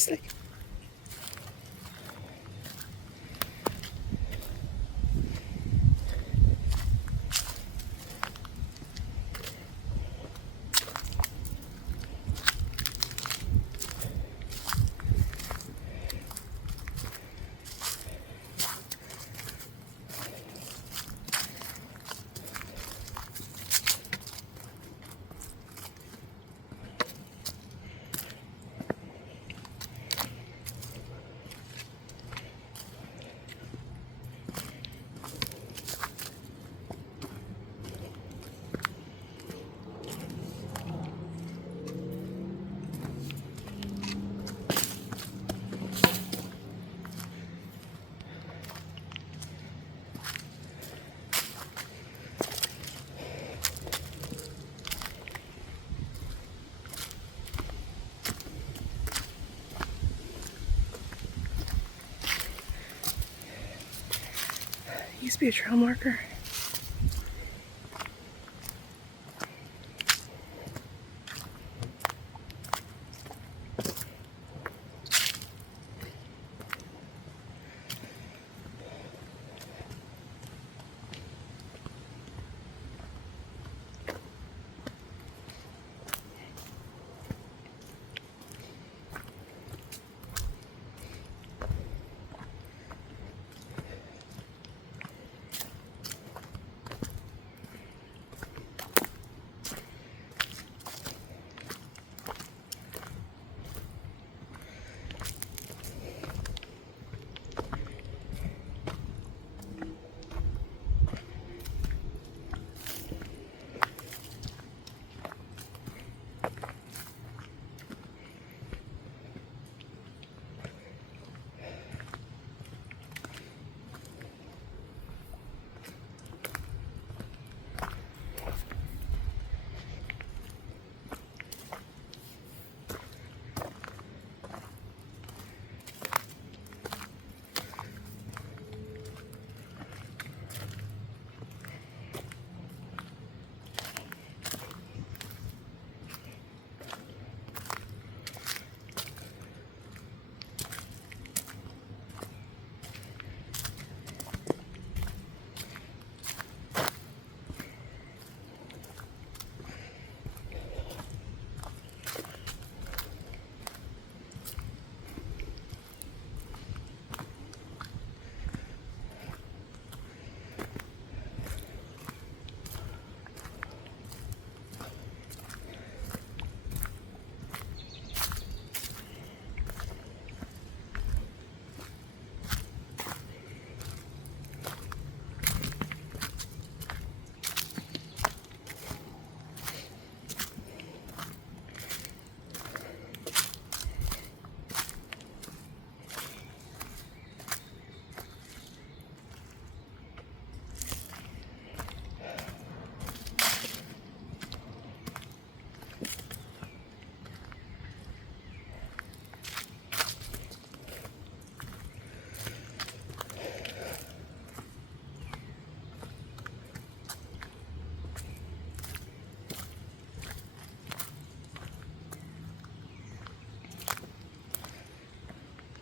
stick. Used to be a trail marker.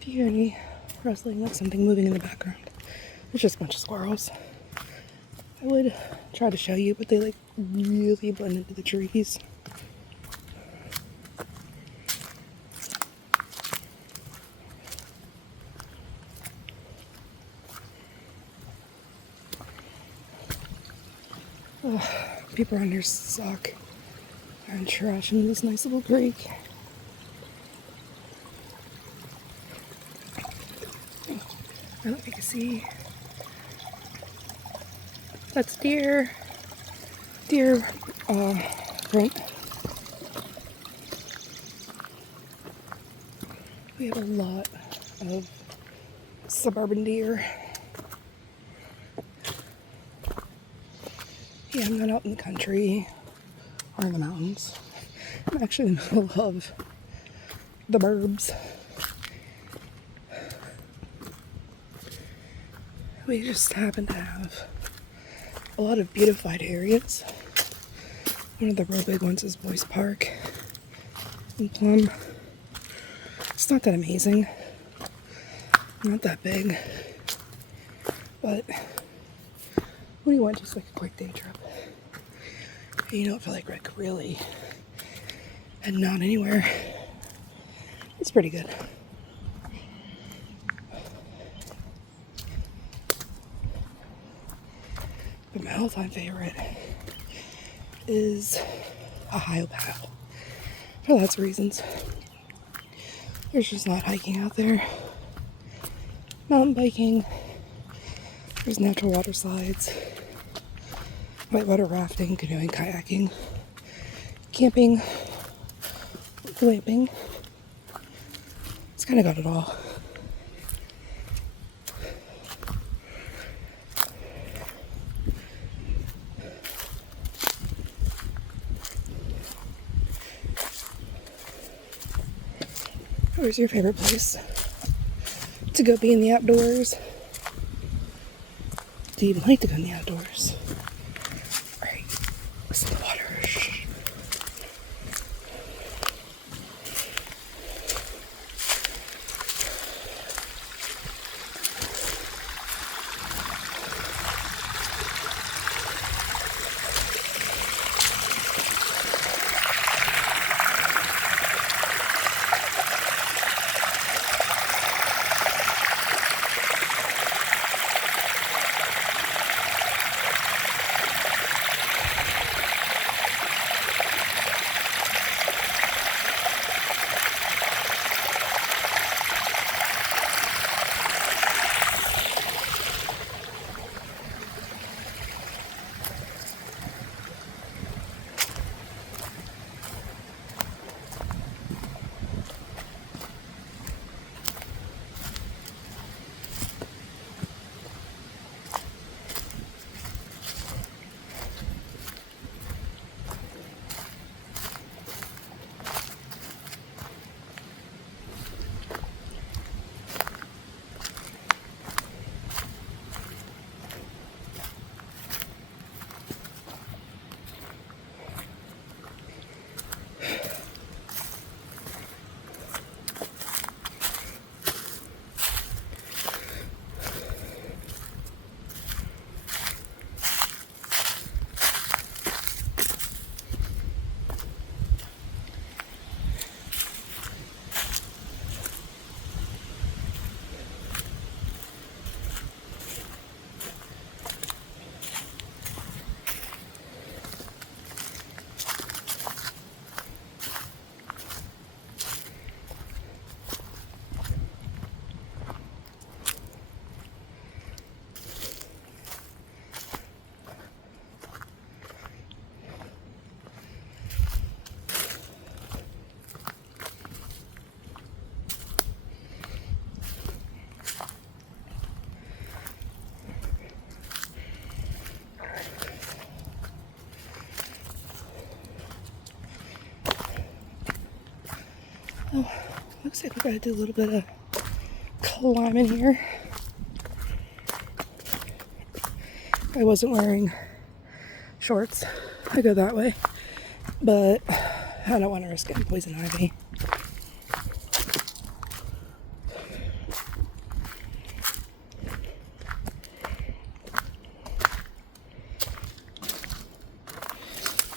If you hear any rustling, like something moving in the background, it's just a bunch of squirrels. I would try to show you, but they like really blend into the trees. Oh, people around here suck. I'm trash in this nice little creek. I don't think you can see. That's deer print. We have a lot of suburban deer. Yeah, I'm not out in the country or in the mountains. I'm actually in the middle of the burbs. We just happen to have a lot of beautified areas. One of the real big ones is Boyce Park in Plum. It's It's not that amazing. Not that big. But when you want just like a quick day trip, and you don't feel like really heading out anywhere, it's pretty good. But my all-time favorite is Ohio Path. For lots of reasons. There's just not hiking out there. Mountain biking. There's natural water slides. Whitewater rafting, canoeing, kayaking. Camping. Glamping. It's kind of got it all. Where's your favorite place to go be in the outdoors? Do you even like to go in the outdoors? Alright, listen to the water. Shh. Oh, looks like we gotta do a little bit of climbing here. I wasn't wearing shorts. I go that way, but I don't want to risk getting poison ivy.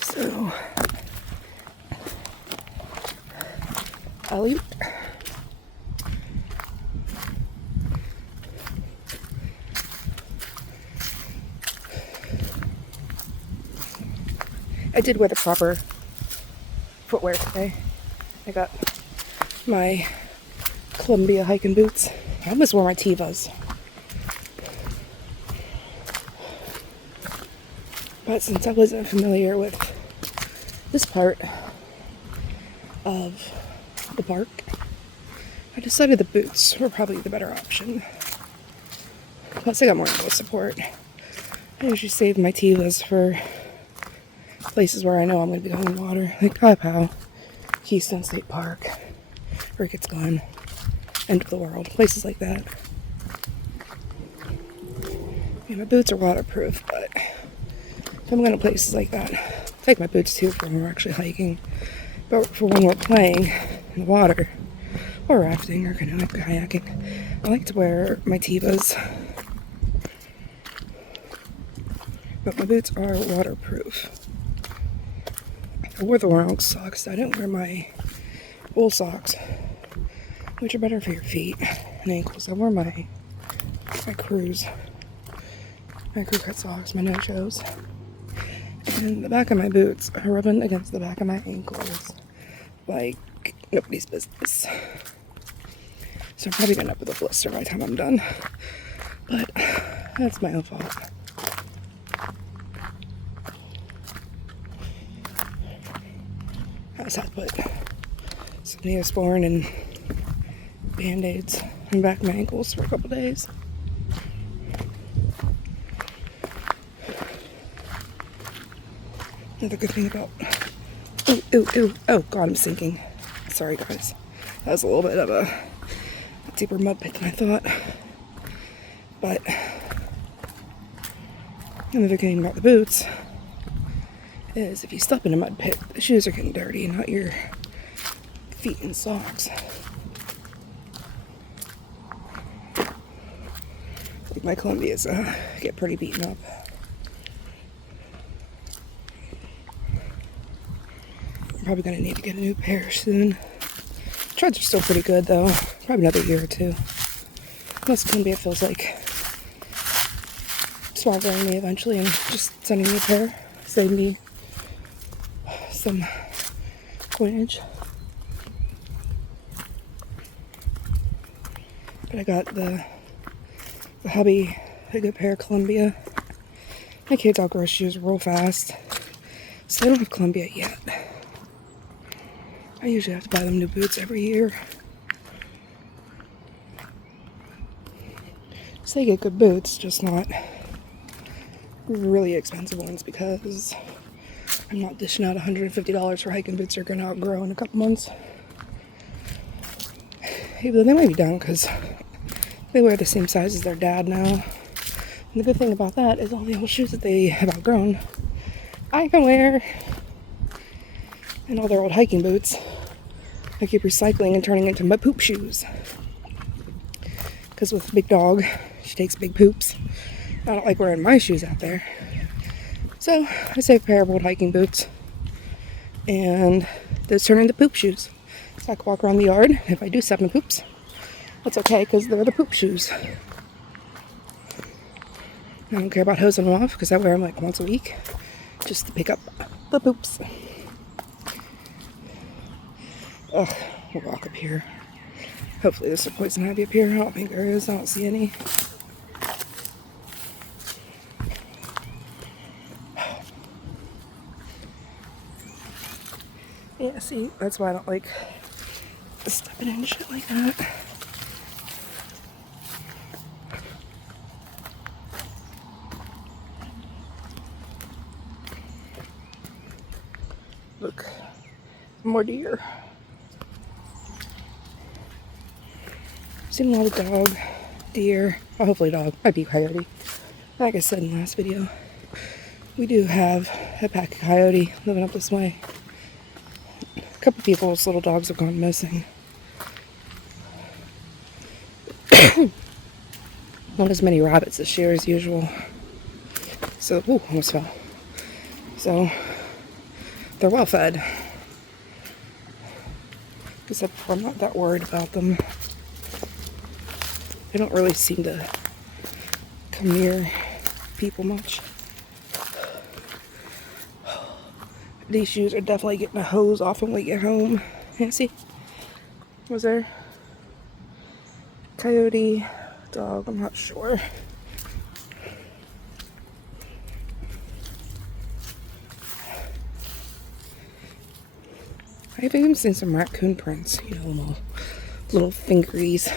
So, I'll eat. I did wear the proper footwear today. I got my Columbia hiking boots. I almost wore my Tevas. But since I wasn't familiar with this part of the park, I decided the boots were probably the better option. Plus I got more ankle support. I usually save my Tevas for places where I know I'm going to be going in water, like Pow, Keystone State Park, Ricketts Glen, End of the World, places like that. Yeah, my boots are waterproof, but if I'm going to places like that, I take my boots too for when we're actually hiking. But for when we're playing in the water or rafting or canoeing, kayaking. I like to wear my Tevas, but my boots are waterproof. I wore the wrong socks. I didn't wear my wool socks, which are better for your feet and ankles. I wore my crew cut socks, my no-shows. And the back of my boots are rubbing against the back of my ankles like nobody's business. So I'm probably gonna end up with a blister by the time I'm done. But that's my own fault. I just had to put some Neosporin and Band-Aids on the back of my ankles for a couple days. Another good thing about... Oh, God, I'm sinking. Sorry, guys. That was a little bit of a deeper mud pit than I thought. But another thing about the boots is if you step in a mud pit, the shoes are getting dirty, not your feet and socks. Like my Columbias get pretty beaten up. I'm probably gonna need to get a new pair soon. Treads are still pretty good though. Probably another year or two. Most Columbia feels like swaddling me eventually and just sending me a pair. Save me some coinage. But I got the hubby a good pair of Columbia. My kids outgrow shoes real fast, so they don't have Columbia yet. I usually have to buy them new boots every year. So they get good boots, just not really expensive ones because I'm not dishing out $150 for hiking boots they're going to outgrow in a couple months. Hey, but they might be done because they wear the same size as their dad now. And the good thing about that is all the old shoes that they have outgrown, I can wear. And all their old hiking boots, I keep recycling and turning into my poop shoes. Because with Big Dog, she takes big poops. I don't like wearing my shoes out there. So I save a pair of old hiking boots and those turn into poop shoes. So I can walk around the yard. If I do step in poops, that's okay because they're the poop shoes. I don't care about hosing them off because I wear them like once a week just to pick up the poops. Ugh, we'll walk up here. Hopefully there's some poison ivy up here. I don't think there is. I don't see any. Yeah, see, that's why I don't like stepping in shit like that. Look, more deer. Seen a lot of dog, deer, well, hopefully dog, might be coyote. Like I said in the last video, we do have a pack of coyote living up this way. A couple people's little dogs have gone missing. Not as many rabbits this year as usual. So, ooh, almost fell. So, they're well fed. Except for I'm not that worried about them. They don't really seem to come near people much. These shoes are definitely getting a hose off when we get home. Yeah, see? Was there coyote, dog? I'm not sure. I've even seen some raccoon prints, you know, little fingeries.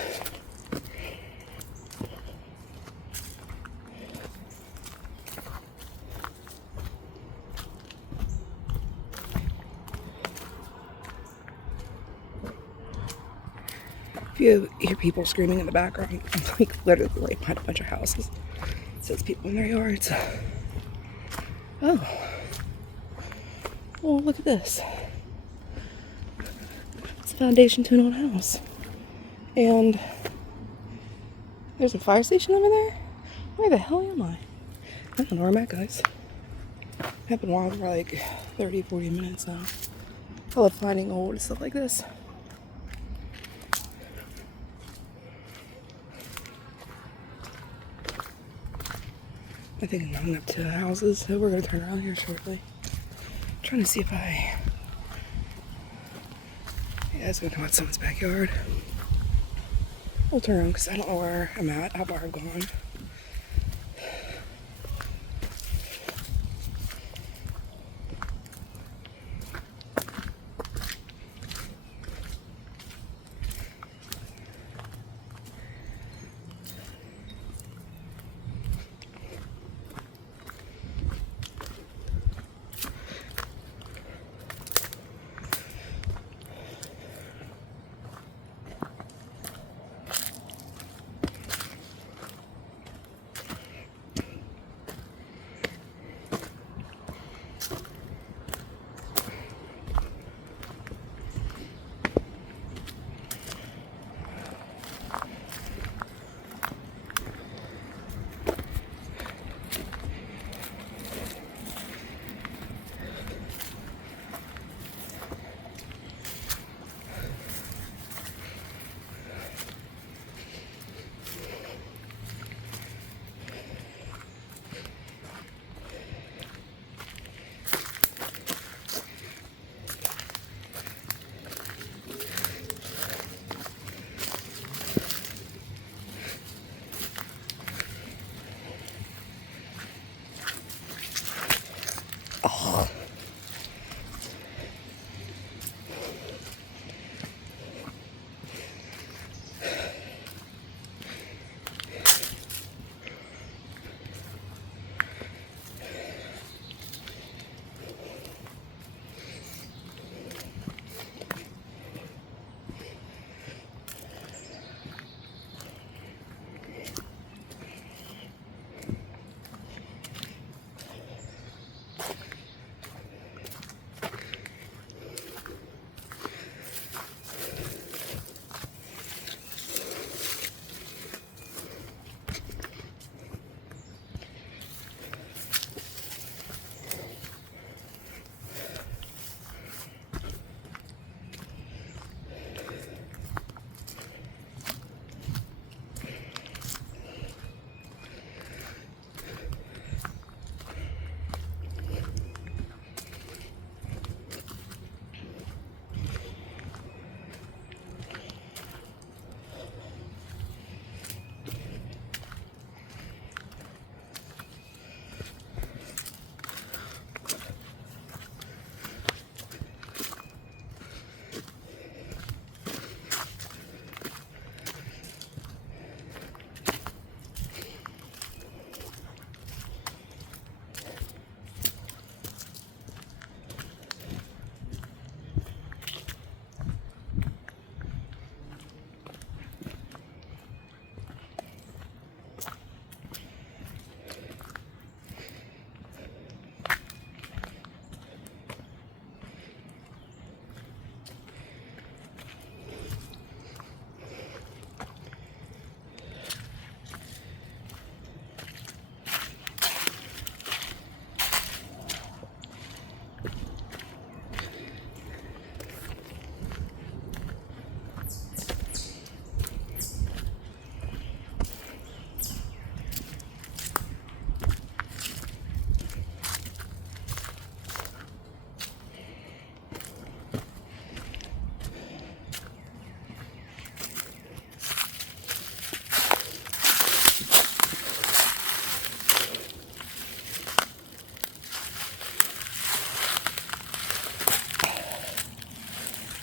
If you hear people screaming in the background, I'm like literally right behind a bunch of houses. It says people in their yards. Oh. Oh, look at this. It's the foundation to an old house. And there's a fire station over there? Where the hell am I? I don't know where I'm at, guys. I've been walking for like 30, 40 minutes now. I love finding old stuff like this. I think I'm going up to houses, so we're going to turn around here shortly. I'm trying to see if yeah, it's going to come out someone's backyard. We'll turn around because I don't know where I'm at, how far I've gone. Oh.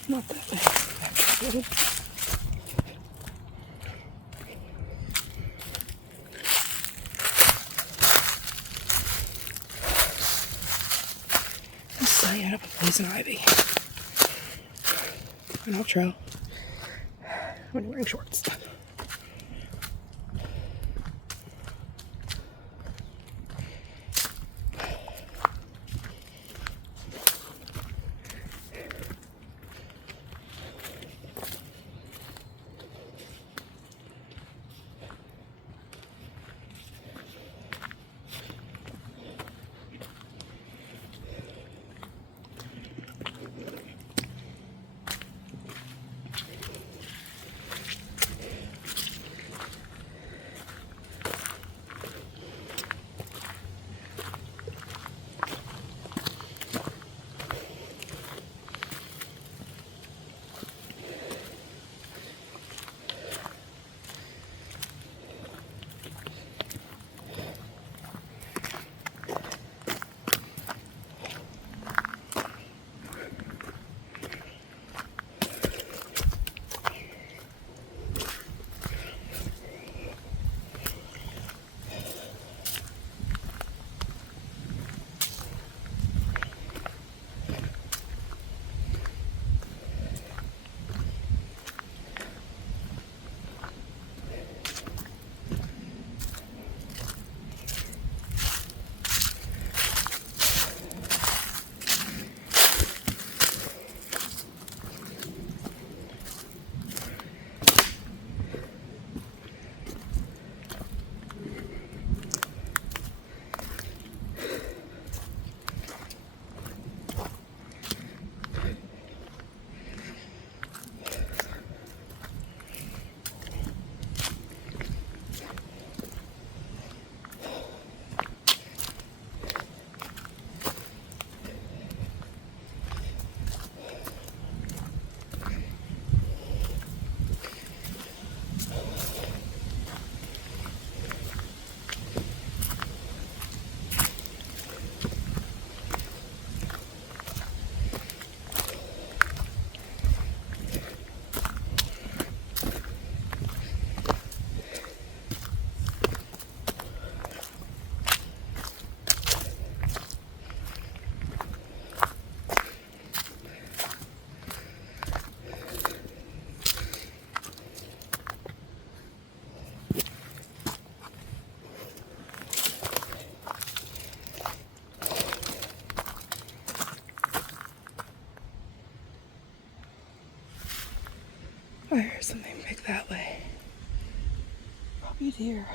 Not that bad. Let's stay out of poison ivy. An outro when you're wearing shorts. I heard something big that way. Probably a deer.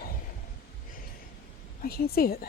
I can't see it.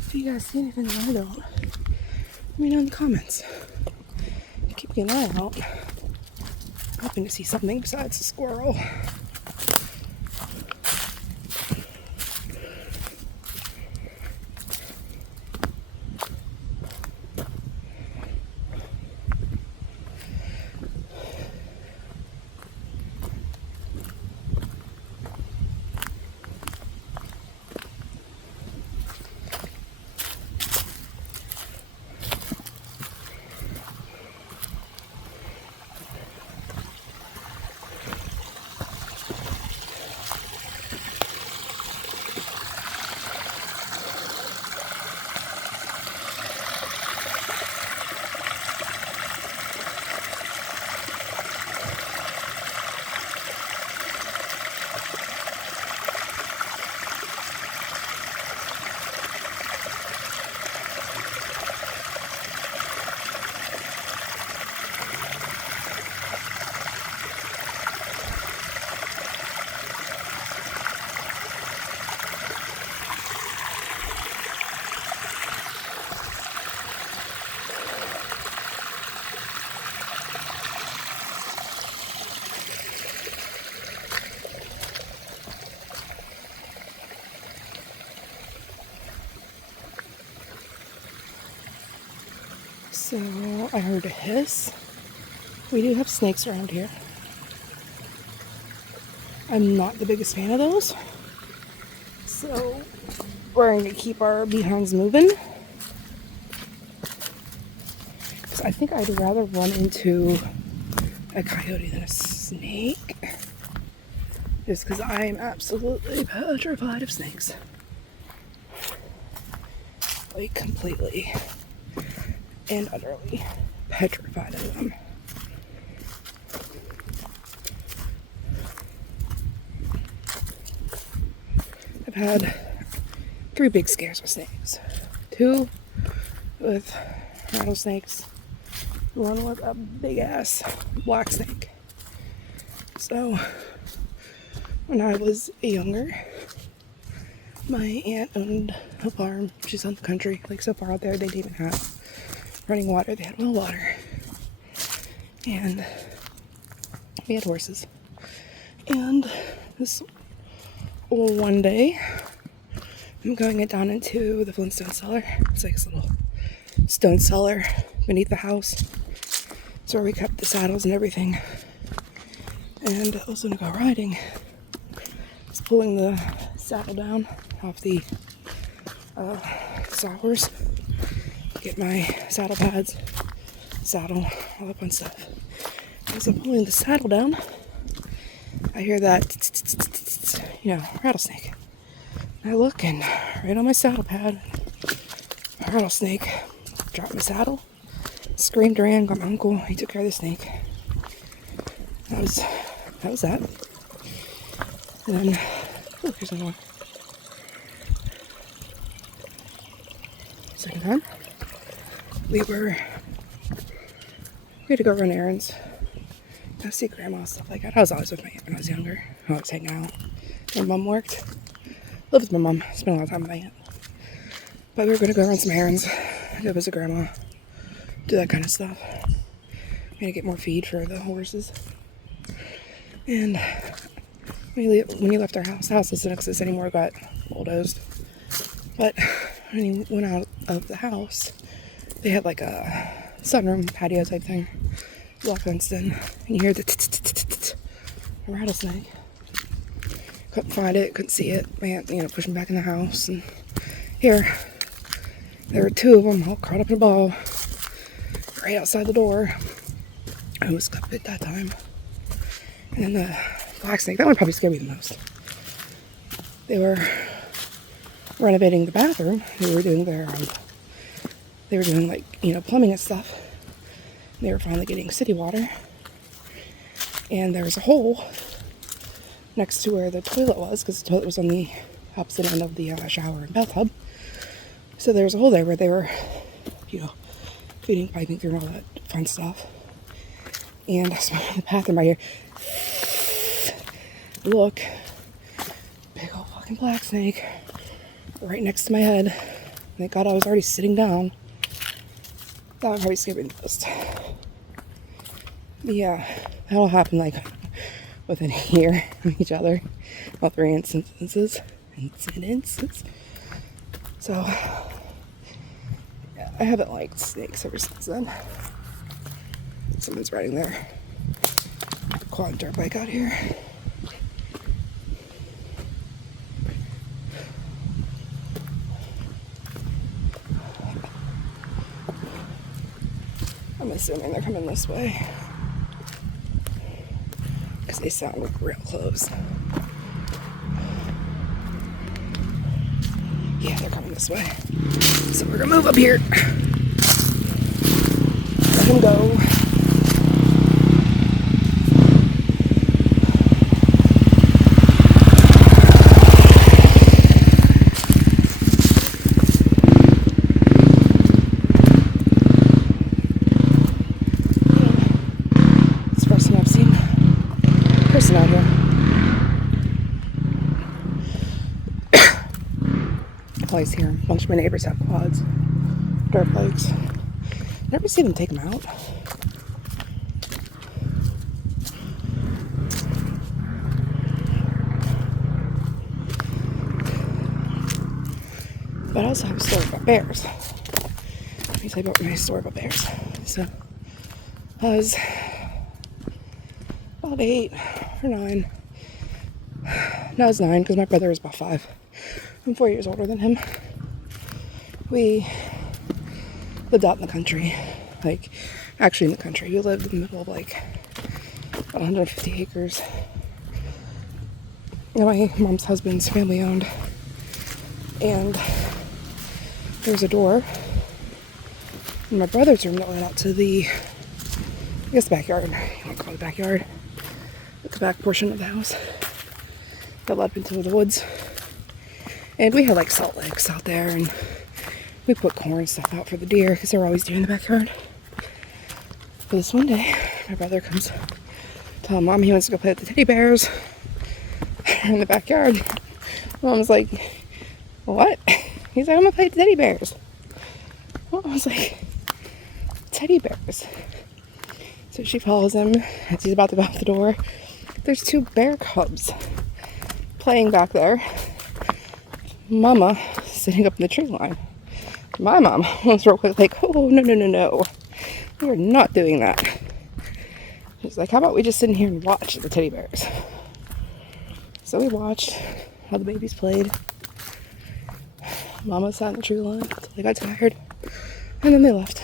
If you guys see anything that I don't, let me know in the comments. Keeping an eye out. Hoping to see something besides a squirrel. So I heard a hiss. We do have snakes around here. I'm not the biggest fan of those. So we're going to keep our behinds moving. Because I think I'd rather run into a coyote than a snake. Just because I am absolutely petrified of snakes. Like completely and utterly petrified of them. I've had 3 big scares with snakes. 2 with rattlesnakes. 1 with a big ass black snake. So when I was younger, my aunt owned a farm. She's on the country, like so far out there they didn't even have running water. They had well water. And we had horses. And this one day, I'm going it down into the Flintstone cellar. It's like this little stone cellar beneath the house. It's where we kept the saddles and everything. And I was gonna go riding. I was pulling the saddle down off the sawhorse. Get my saddle pads, saddle, all that fun stuff. As I'm pulling the saddle down, I hear that, rattlesnake. I look and right on my saddle pad, a rattlesnake. Dropped my saddle, screamed, ran, got my uncle. He took care of the snake. That was that. And then, here's another one. Second time. We had to go run errands. Go see grandma, stuff like that. I was always with my aunt when I was younger. I was hanging out. My mom worked. Lived with my mom. Spent a lot of time with my aunt. But we were going to go run some errands. Go visit grandma. Do that kind of stuff. I'm going to get more feed for the horses. And when he left our house, the house doesn't exist anymore, got bulldozed. But when he went out of the house, they had like a sunroom patio type thing. You walk fenced in, and you hear the rattlesnake. Couldn't find it, couldn't see it. Man, pushing back in the house. And here, there were two of them all caught up in a ball right outside the door. I almost got bit that time. And then the black snake, that one probably scared me the most. They were renovating the bathroom. They were doing like, plumbing and stuff. They were finally getting city water. And there was a hole next to where the toilet was, because the toilet was on the opposite end of the shower and bathtub. So there was a hole there where they were, feeding, piping through and all that fun stuff. And I smelled in the bathroom right here. Look, big old fucking black snake right next to my head. Thank God I was already sitting down. That would probably scare me the most. But yeah, that'll happen like within a year of each other. All 3 instances. So, yeah, I haven't liked snakes ever since then. Someone's riding their quad dirt bike out here. I'm assuming they're coming this way, because they sound real close. Yeah, they're coming this way. So we're gonna move up here. Let him go. It's the first time I've seen a person out here. Always hear a bunch of my neighbors have quads, dirt bikes. Never see them take them out. But I also have a story about bears. Let me tell you about my story about bears. So, I was about 8 or 9. No, I was 9 because my brother was about 5. I'm 4 years older than him. We lived out in the country. Like, actually in the country. We lived in the middle of like 150 acres. My mom's husband's family owned. And there was a door in my brother's room that led out to the, backyard. You want to call it the backyard. The back portion of the house that led up into the woods. And we had like salt licks out there, and we put corn and stuff out for the deer because there were always deer in the backyard. But this one day, my brother comes telling Mom he wants to go play with the teddy bears in the backyard. Mom's like, what? He's like, I'm gonna play with the teddy bears. Well, I was like, teddy bears. So she follows him as he's about to go out the door. There's 2 bear cubs playing back there. Mama sitting up in the tree line. My mom was real quick like, oh, no. We're not doing that. She's like, how about we just sit in here and watch the teddy bears? So we watched how the babies played. Mama sat in the tree line until they got tired. And then they left.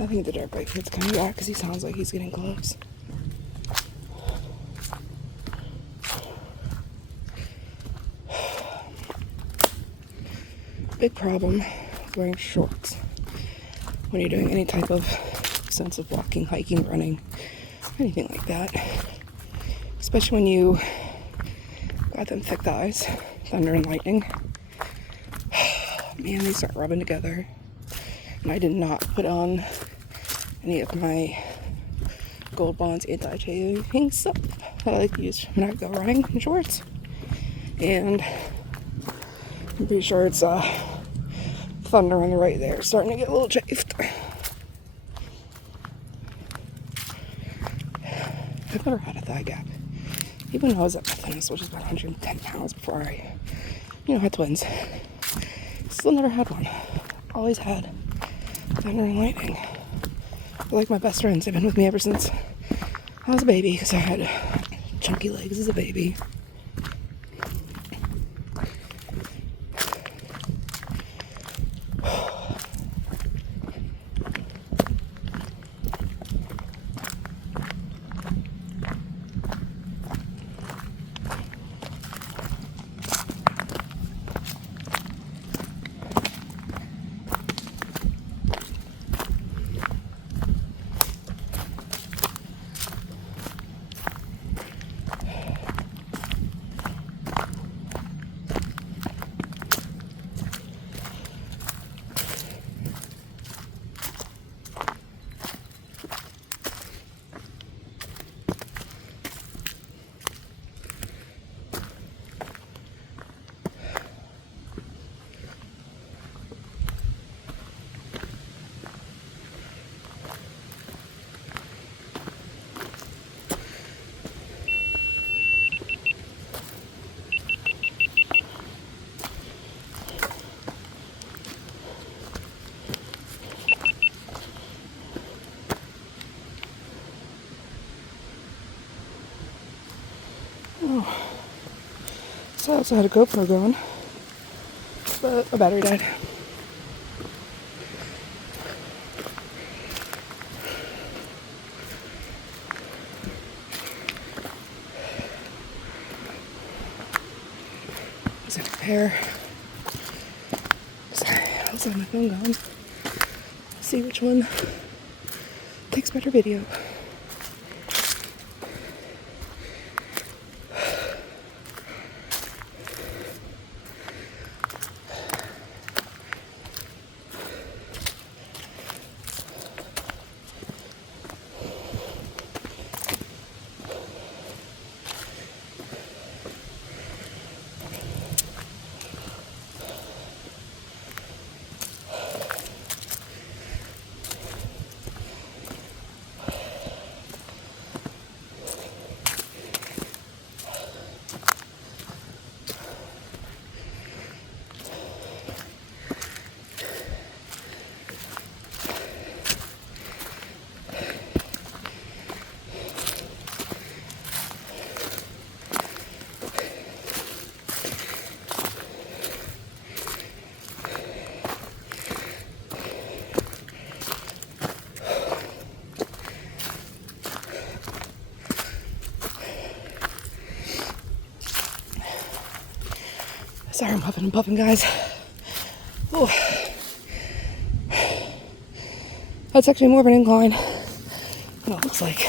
I think the dirt bike kid's coming back because he sounds like he's getting close. Big problem with wearing shorts when you're doing any type of extensive walking, hiking, running, anything like that. Especially when you got them thick thighs, thunder and lightning. Man, they start rubbing together. And I did not put on any of my Gold Bond's anti-chafing stuff that I like to use when I go running in shorts. And I'm pretty sure it's thunder on the right there, starting to get a little chafed. never had a thigh gap. Even though I was at my thinnest, which is about 110 pounds before I, had twins. Still never had one. Always had thunder and lightning. They're like my best friends. They've been with me ever since I was a baby because I had chunky legs as a baby. So I also had a GoPro going, but a battery died. Is it a pair? Sorry, I also have my phone going. See which one takes better video. Sorry, I'm huffing and puffing, guys. Oh. That's actually more of an incline than it looks like.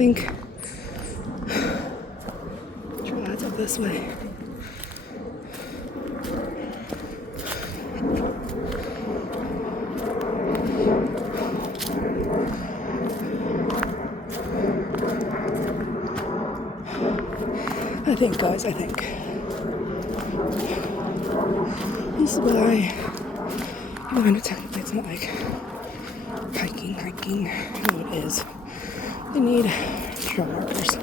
think trailhead's up this way. I think, guys, I think. This is what even though technically it's not like hiking, no it is. They need trail markers.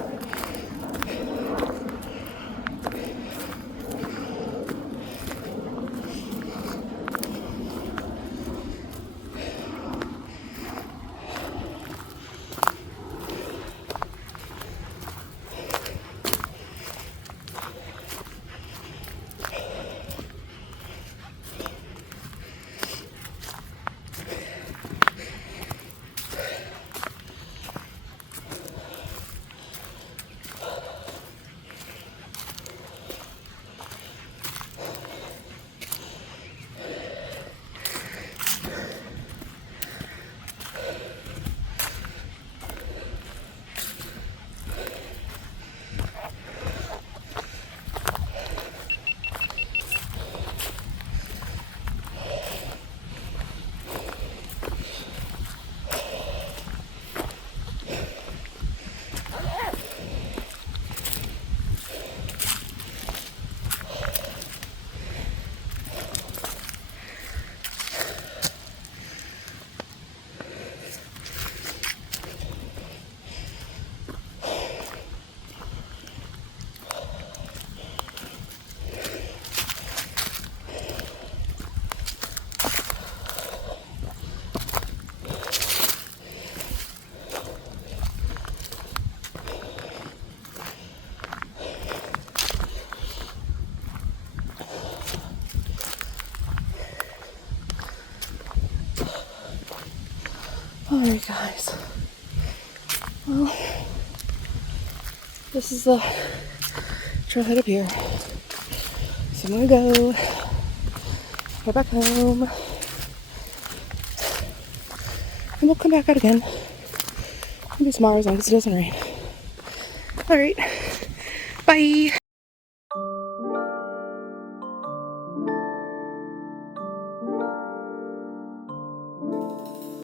Alright guys, well, this is the trailhead up here, so I'm gonna go back home, and we'll come back out again, maybe tomorrow as long as it doesn't rain. Alright, bye!